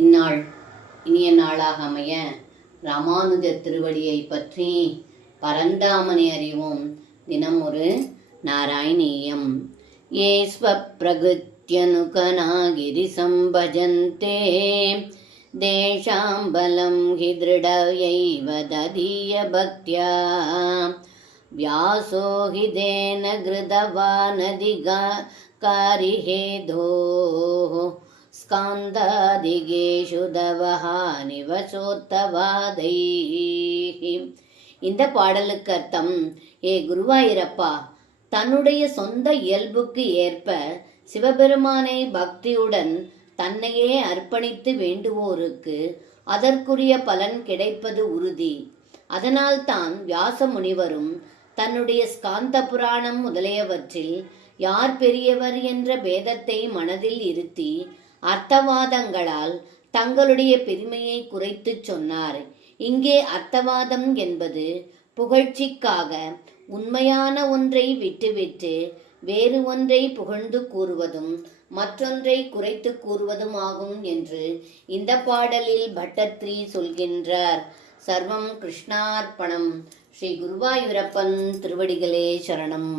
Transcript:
இந்நாள் இனிய நாளாக அமைய ராமானுஜர் திருவடியை பற்றி பரந்தாமனை அறிவோம். தினம் ஒரு நாராயணீயம். ஏ ஸ்வப்ரகிருத்யனுகனாகிரி சம்பஜந்தே தேஷாம்பலம் ஹி திருடயைவ ததீய பக்த்யா व्यासो हि देन घृतवानधिकारिहेधोः ஸ்காந்தாதிகேஷு தவஹா நிவசோத்தவாதைஹி. இந்த பாடலுக்கு அர்த்தம், ஏ குருவாயிரப்பா, தன்னுடைய சொந்த இயல்புக்கு ஏற்ப சிவபெருமானை பக்தியுடன் தன்னையே அர்ப்பணித்து வேண்டுவோருக்கு அதற்குரிய பலன் கிடைப்பது உறுதி. அதனால் தான் வியாச முனிவரும் தன்னுடைய ஸ்காந்த புராணம் முதலியவற்றில் யார் பெரியவர் என்ற பேதத்தை மனதில் இருத்தி அர்த்தவாதங்களால் தங்களுடைய பெருமையை குறைத்து சொன்னார். இங்கே அர்த்தவாதம் என்பது புகழ்ச்சிக்காக உண்மையான ஒன்றை விட்டுவிட்டு வேறு ஒன்றை புகழ்ந்து கூறுவதும் மற்றொன்றை குறைத்து கூறுவதும் ஆகும் என்று இந்த பாடலில் பட்டத்ரி சொல்கின்றார். சர்வம் கிருஷ்ணார்ப்பணம். ஸ்ரீ குருவாயூரப்பன் திருவடிகளே சரணம்.